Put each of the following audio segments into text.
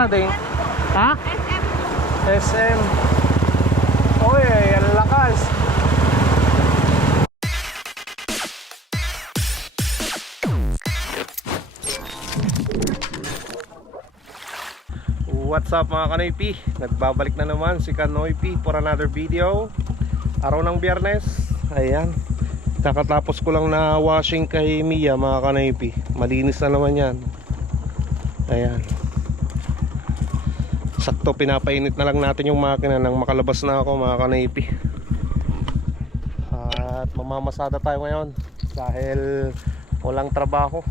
natin? Ha? SM. Oy, ang lakas. What's up mga Kanoypi? Nagbabalik na naman si Kanoypi for another video. Araw ng Biyernes. Ayan, kakatapos ko lang na washing kay Mia mga Kanoypi. Malinis na naman yan. Ayan, sakto pinapainit na lang natin yung makina nang makalabas na ako mga Kanoypi. At mamamasada tayo ngayon dahil walang trabaho,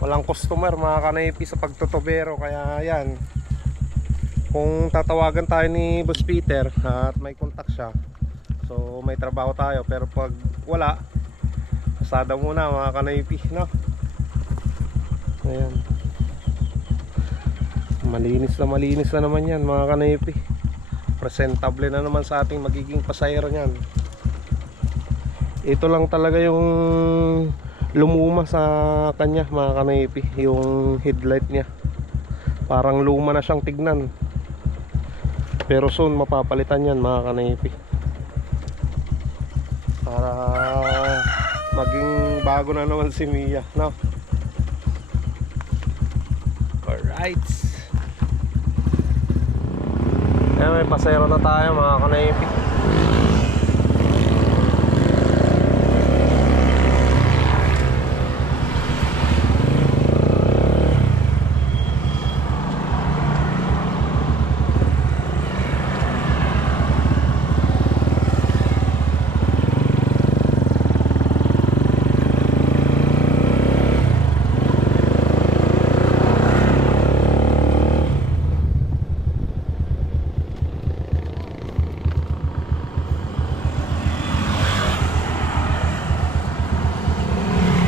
walang customer mga Kanoypi sa pagtutubero. Kaya yan, kung tatawagan tayo ni Boss Peter at may contact siya, so may trabaho tayo. Pero pag wala, pasada muna mga Kanoypi, no? Ayan, malinis na naman yan mga Kanoypi. Presentable na naman sa ating magiging pasahero nyan. Ito lang talaga yung lumuma sa kanya mga Kanoypi, yung headlight niya. Parang luma na siyang tignan, pero soon mapapalitan yan mga Kanoypi, para maging bago na naman si Mia, no? Alright, may pasero na tayo mga Kanoypi.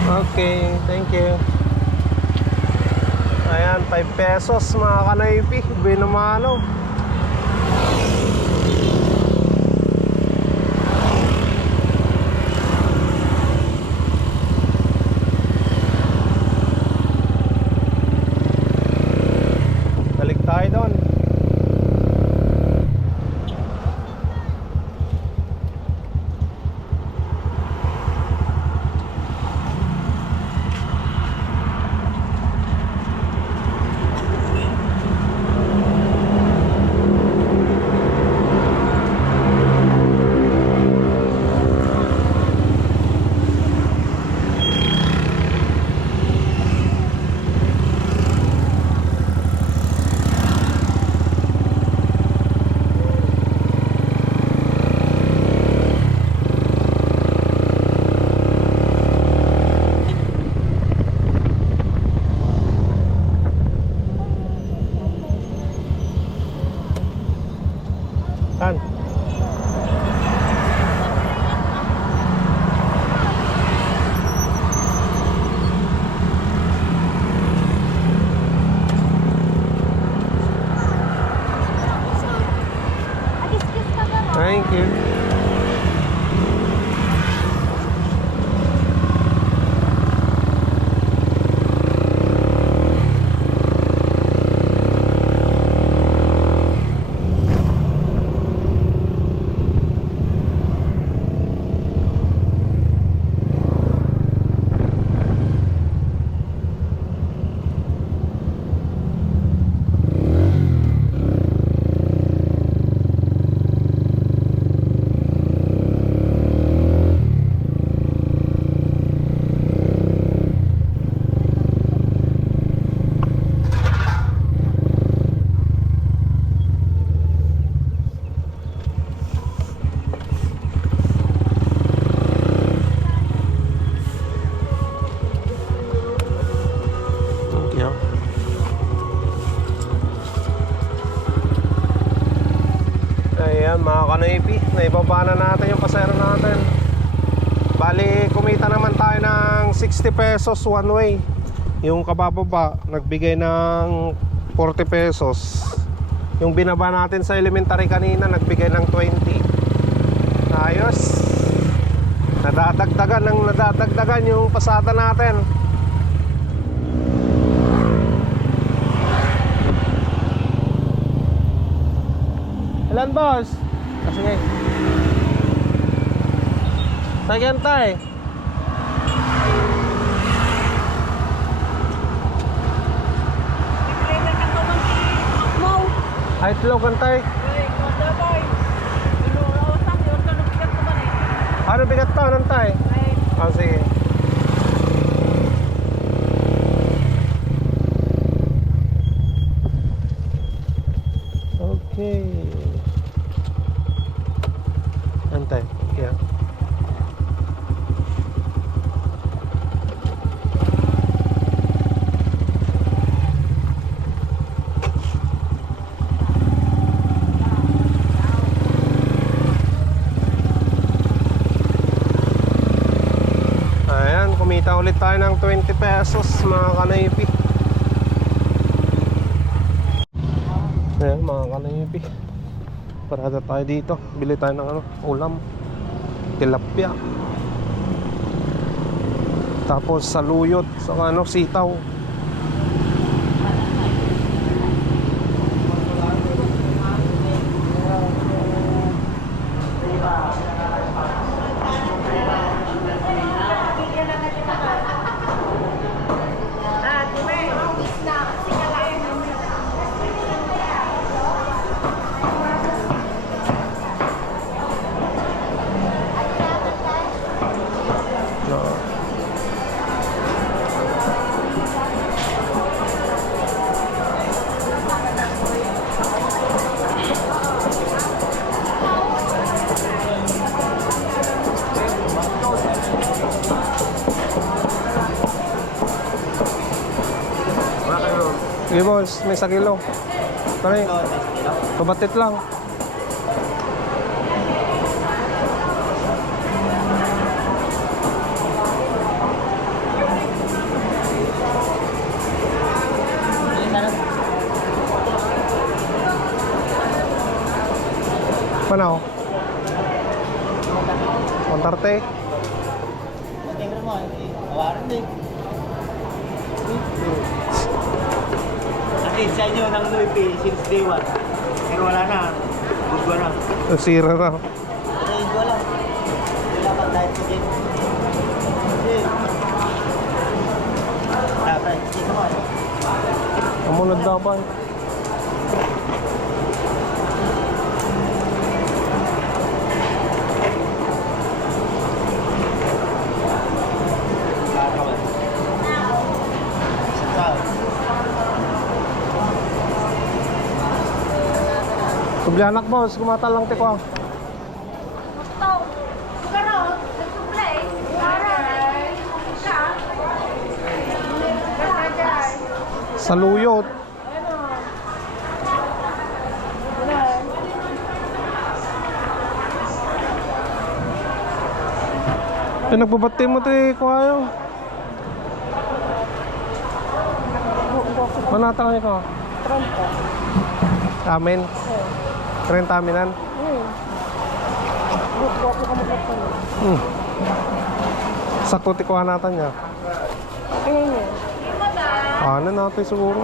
Okay, thank you. Ayan, 5 pesos mga Kanoypi, binumalo. Balik tayo doon. Thank you. Ayan mga Kanoypi, naibaba na natin yung pasero natin. Bali, kumita naman tayo ng 60 pesos one way. Yung kabababa, nagbigay ng 40 pesos. Yung binaba natin sa elementary kanina, nagbigay ng 20. Ayos. Nadadagdagan yung pasada natin. Ilan boss? Sige. Second tay. Ay, itlog kan tay. Ano bigat to? Anong tay? Ah, sige. Okay. Antay. Yeah. Ayan, kumita ulit tayo ng 20 pesos mga kanaypi. Ayan mga kanaypi, parada tayo dito. Bili tayo ng ano, ulam, tilapia, tapos saluyot, saka ano, sitaw. Sige boss, may 1 kilo. Pare, pabatit lang. Mana? 130. Sa inyo ng Nuipi since day 1. Pero wala na. Gudwa na. Sira na. Gudwa lang. Wala pa dahil sa din. Dapat, hindi ka mo. Kamunod dapat. Sublianak boss, kumata lang tiko. Saluyot. Nagbabati mo ito ko ayo. Manata lang ito. 30. Amin. 30 aminan. Sakto tikuha natin niya. Ano natin siguro?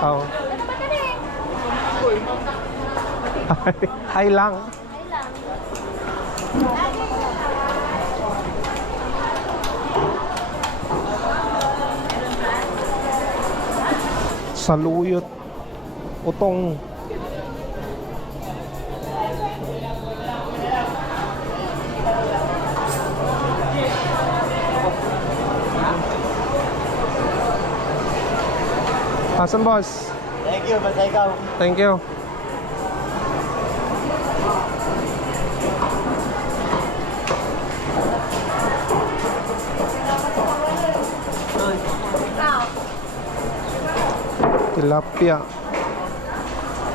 Oh. Ay lang. Saluyot, utong. Asan boss? Thank you, basta ikaw. Thank you. Tilapia.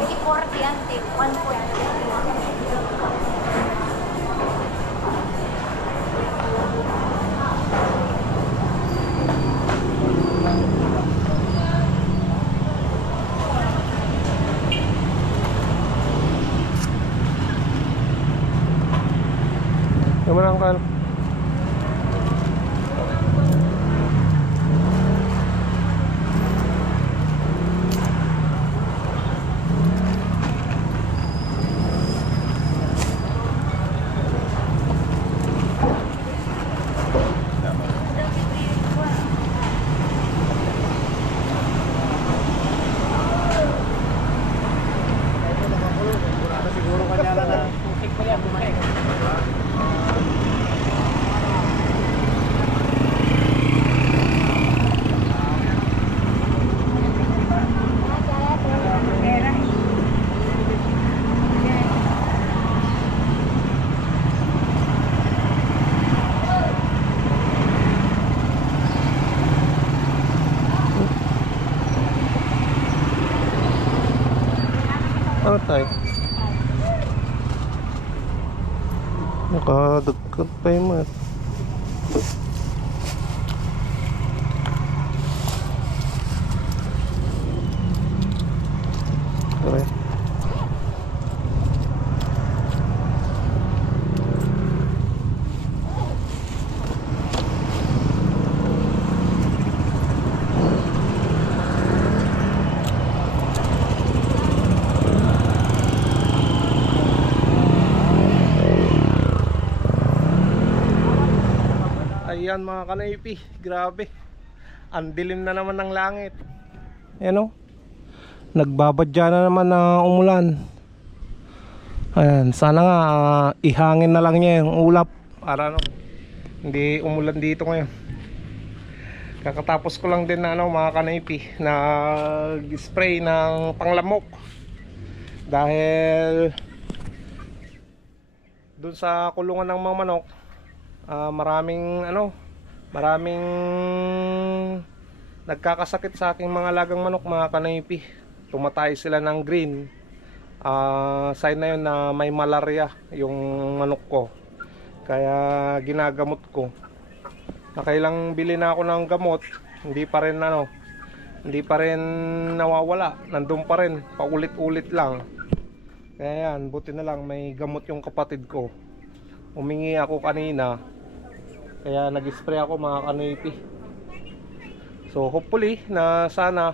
Jadi 40 yan, 140. Yung mga Uncle. Siguro kanya na pusik pa yan, bumalik. Ano tayo? Nakadagkag pa yung mat. Okay. Ayan mga kanaypi, grabe. Ang dilim na naman ng langit. Ayan o. Nagbabadya na naman na umulan. Ayan, sana nga ihangin na lang niya yung ulap para ano, hindi umulan dito ngayon. Kakatapos ko lang din na ano, mga kanaypi, nag-spray ng panglamok. Dahil dun sa kulungan ng mga manok, maraming nagkakasakit sa aking mga lagang manok, mga kanaypi. Tumatay sila ng green. Sign na yun na may malaria yung manok ko. Kaya ginagamot ko. Nakailang bili na ako ng gamot, hindi pa rin nawawala. Nandun pa rin, paulit-ulit lang. Kaya yan, buti na lang may gamot yung kapatid ko. Humingi ako kanina, kaya nag-spray ako, mga kanaypi. So hopefully na sana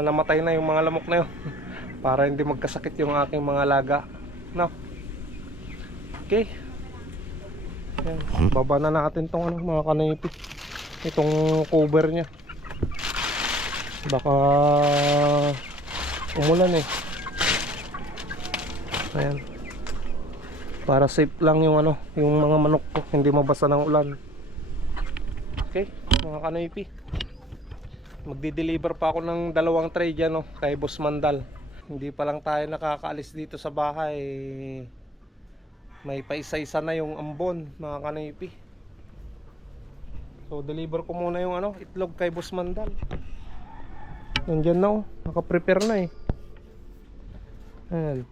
namatay na yung mga lamok na yun para hindi magkasakit yung aking mga laga, no? Okay. Ayan, baba na natin tong ano, mga kanaypi, itong cover nya. Baka umulan eh. Ayan, para safe lang yung ano, yung mga manok ko hindi mabasa ng ulan. Okay mga kanaypi, magdi-deliver pa ako ng 2 tray dyan, no, kay Boss Mandal. Hindi pa lang tayo nakakaalis dito sa bahay, may paisa-isa na yung ambon, mga kanaypi. So deliver ko muna yung ano, itlog kay Boss Mandal. Nandyan na, oh, naka-prepare na eh. Ayan.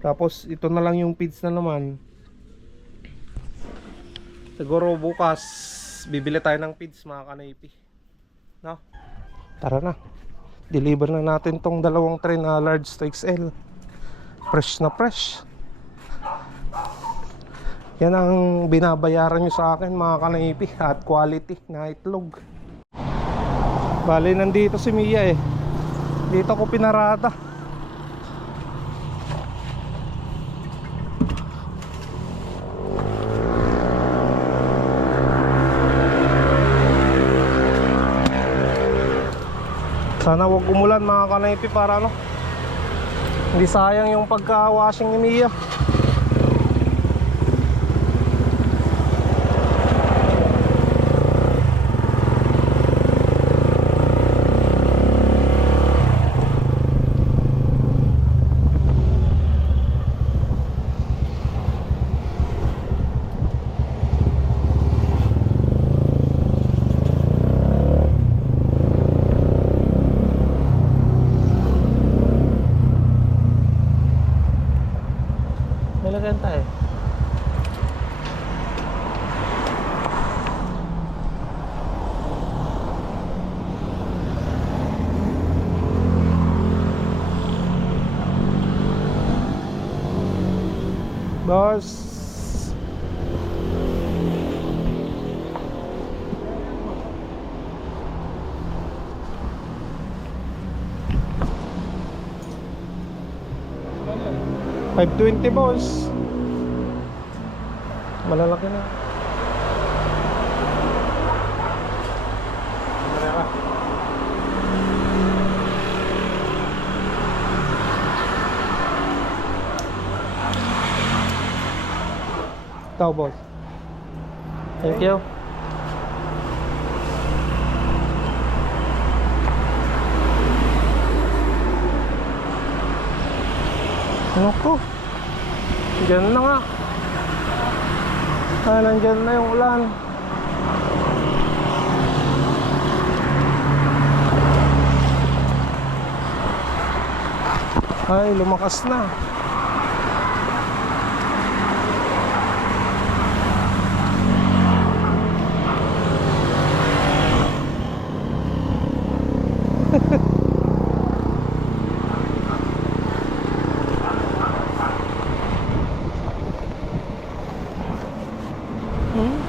Tapos ito na lang yung feeds na naman. Siguro bukas bibili tayo ng feeds, mga kanaypi, no? Tara na, deliver na natin tong 2 tray na large to XL. Fresh na fresh. Yan ang binabayaran nyo sa akin, mga kanaypi, at quality na itlog. Bali nandito si Mia eh. Dito ko pinarada. Sana wag umulan, mga kanaypi, para ano, hindi sayang yung pagka-washing ni Mia. Nilagyan tayo. Boss, 520 boss. Malalaki na. Ito boss. Thank you. Ano ko? Diyan na nga. Nandyan na yung ulan. Ay, lumakas na.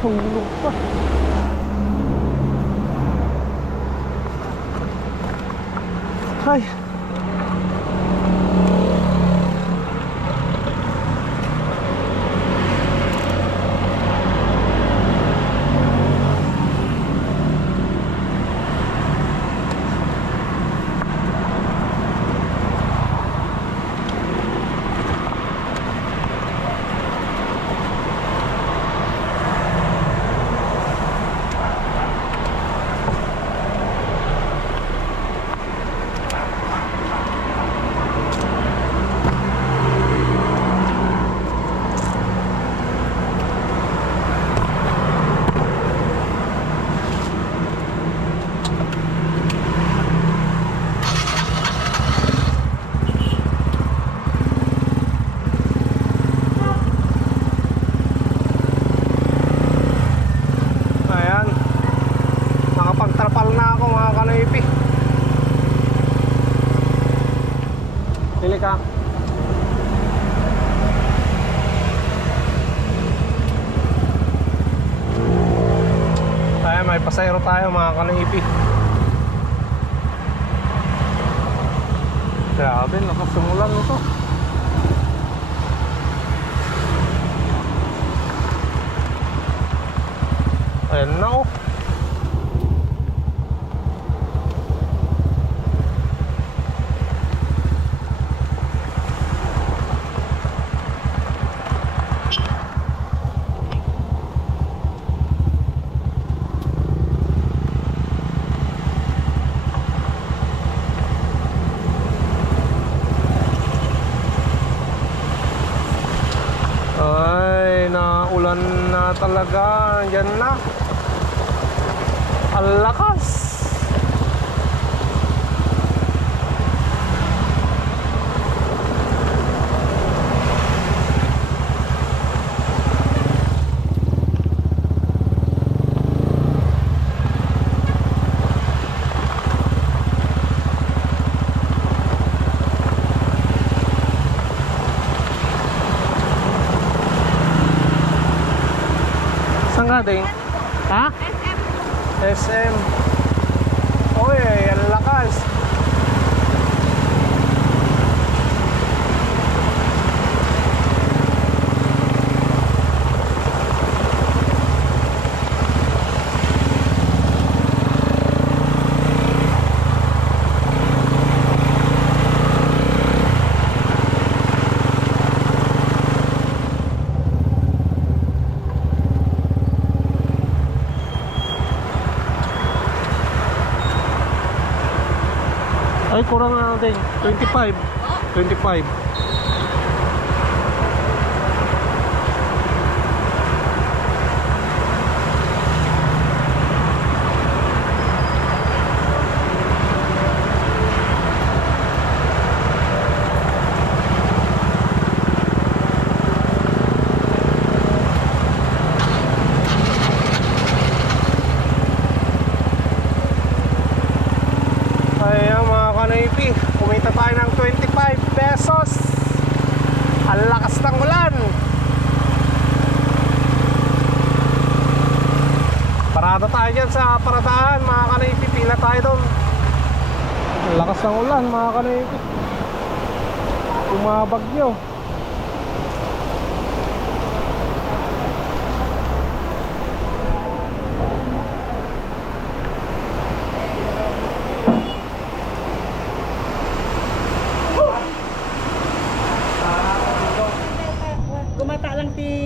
Hulog pa. Ay. Pili ka. Ay, may pasayro tayo mga kanaipi. Grabe, nakasimulan nito. Ayan na oh. Ay, naulan na talaga. Yan na. Ang lakas. Saan ka ding? Ha? SM. Oy, ang lakas. Ay, kurang na natin. 25. 25. Kumita tayo ng 25 pesos. Ang lakas ng ulan. Parada tayo dyan sa paradaan mga kanaypi. Pila tayo doon. Ang lakas ng ulan mga kanaypi. Bumabagyo.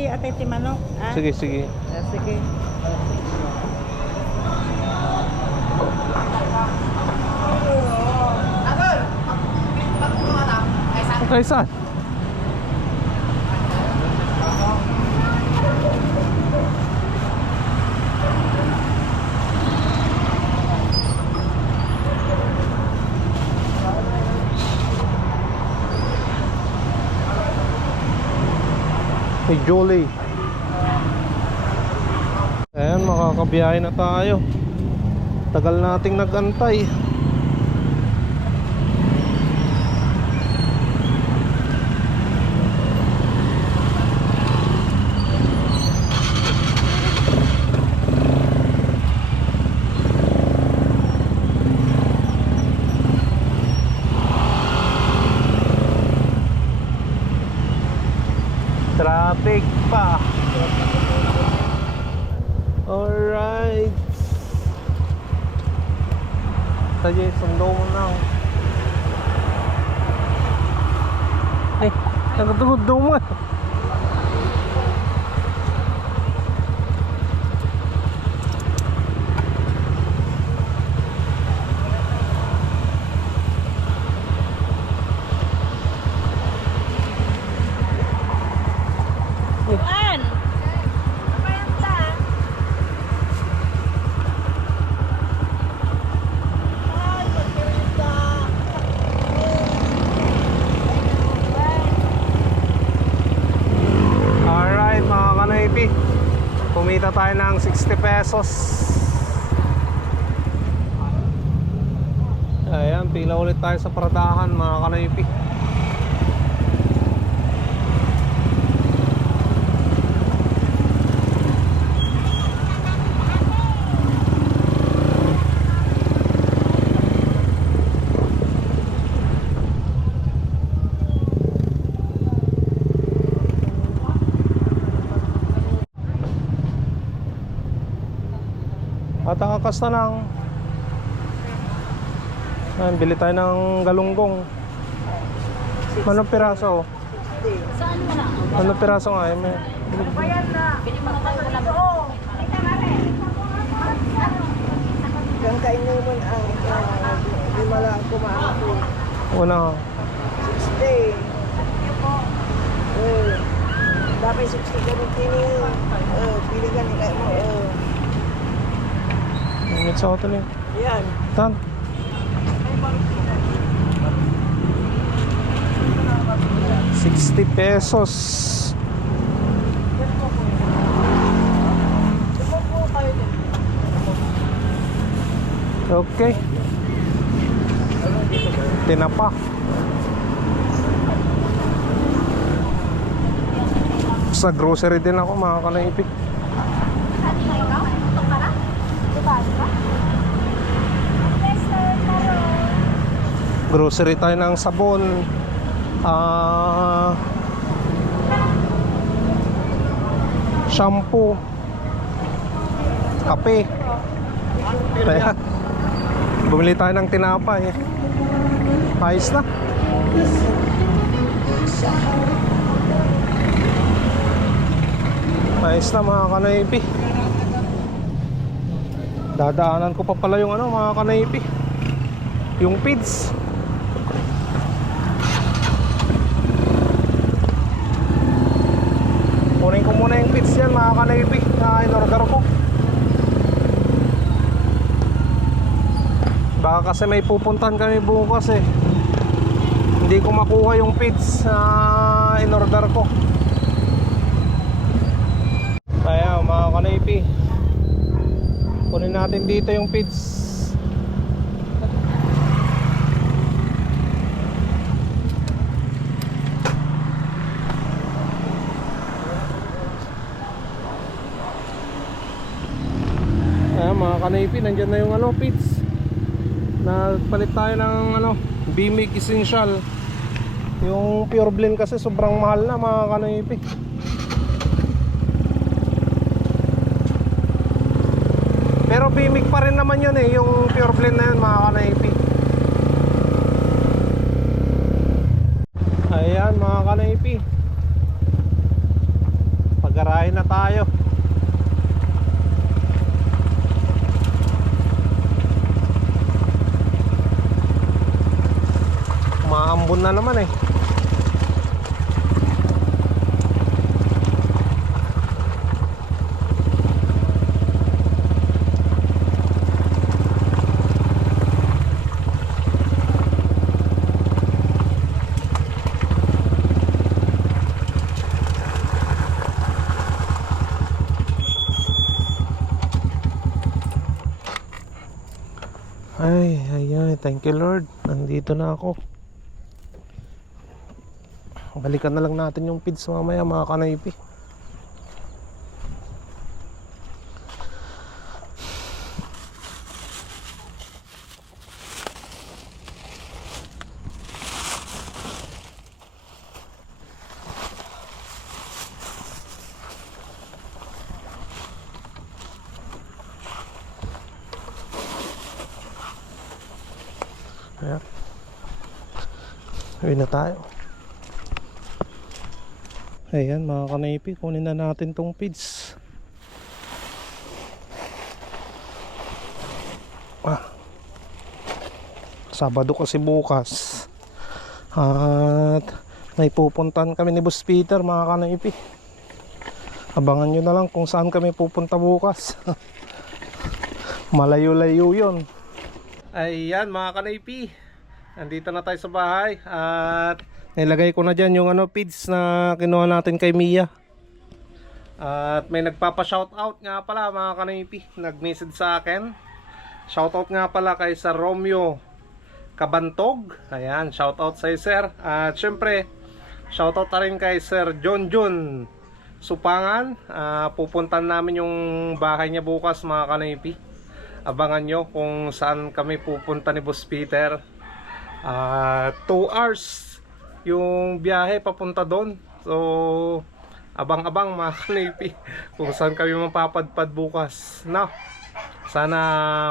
Ate Timanok. Ah, Sige, sige. sige. Okay, saan? Hey Jolie. Ayan, makakabiyahe na tayo. Tagal nating nag-antay. Traffic pa. Alright. Sige, sundo mo na ako. Ay, nagtugod mo. Juan! Alright mga kanaypi, kumita tayo ng 60 pesos. Ayan, pila ulit tayo sa paradahan mga kanaypi. At akakas na lang. Ayan, bili tayo ng galunggong. Anong piraso? Saan mo na? Anong piraso nga? May... Bili mo na tayo ulam. Hanggang kainuman ang di mala kumaan ko. Wala. 60. Dapat 60 ganun tini. Piligan nila mo. May sa hotel eh. Yan. Tan. ₱60. Okay. Tinapa. Sa grocery din ako mga kanaipik. Ano nga ikaw? Ito ka na? Diba? Grocery tayo ng sabon. Shampoo. Kape. Kaya bumili tayo ng tinapay. Ayos na. Ayos na mga kanaypi. Dadaanan ko pa pala yung mga kanaypi, yung pids. Kunin ko muna yung pids yan mga kanaypi na in-order ko. Baka kasi may pupuntahan kami bukas eh. Hindi ko makuha yung pids na in-order ko. Kaya mga kanaypi, kunin natin dito yung pids. Ayan mga kanaypi, nandyan na yung pids. Nagpalit tayo ng Bimig Essential. Yung Pure Blend kasi sobrang mahal na mga kanaypi. Pero Bimig pa rin naman yun eh, yung Pure Blend na yun mga kanaypi. Ayan mga kanaypi, Gagarahin na tayo. Maambon na naman eh. Ay, thank you Lord. Nandito na ako. Balikan na lang natin yung feeds mamaya mga kanaypi. Ayan. Uwi na tayo. Ayan mga kanaypi, kunin na natin tong feeds. Sabado kasi bukas. At may pupuntahan kami ni Boss Peter mga kanaypi. Abangan nyo na lang kung saan kami pupunta bukas. Malayo-layo yun. Ayan mga kanaypi, nandito na tayo sa bahay at nilagay ko na dyan yung feeds na kinuha natin kay Mia. At may nagpapa-shoutout nga pala mga kanaypi, nag-message sa akin. Shoutout nga pala kay Sir Romeo Kabantog. Ayan, shoutout sa sir. At syempre, shoutout na rin kay Sir John Supangan. Pupuntan namin yung bahay niya bukas mga kanaypi. Abangan nyo kung saan kami pupunta ni Boss Peter. 2 hours yung biyahe papunta doon. So abang-abang mga kanaypi kung saan kami mapapadpad bukas. No? Sana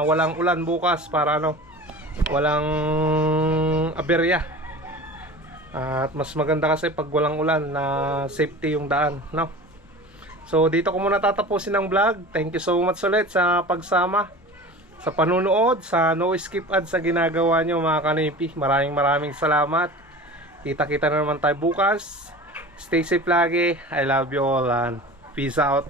walang ulan bukas para walang aberya. At mas maganda kasi pag walang ulan na safety yung daan. No? So dito ko muna tatapusin ang vlog. Thank you so much ulit sa pagsama, sa panunood, sa no skip ads sa ginagawa nyo mga kanaypi. Maraming salamat. Kita-kita na naman tayo bukas. Stay safe lagi. I love you all and peace out.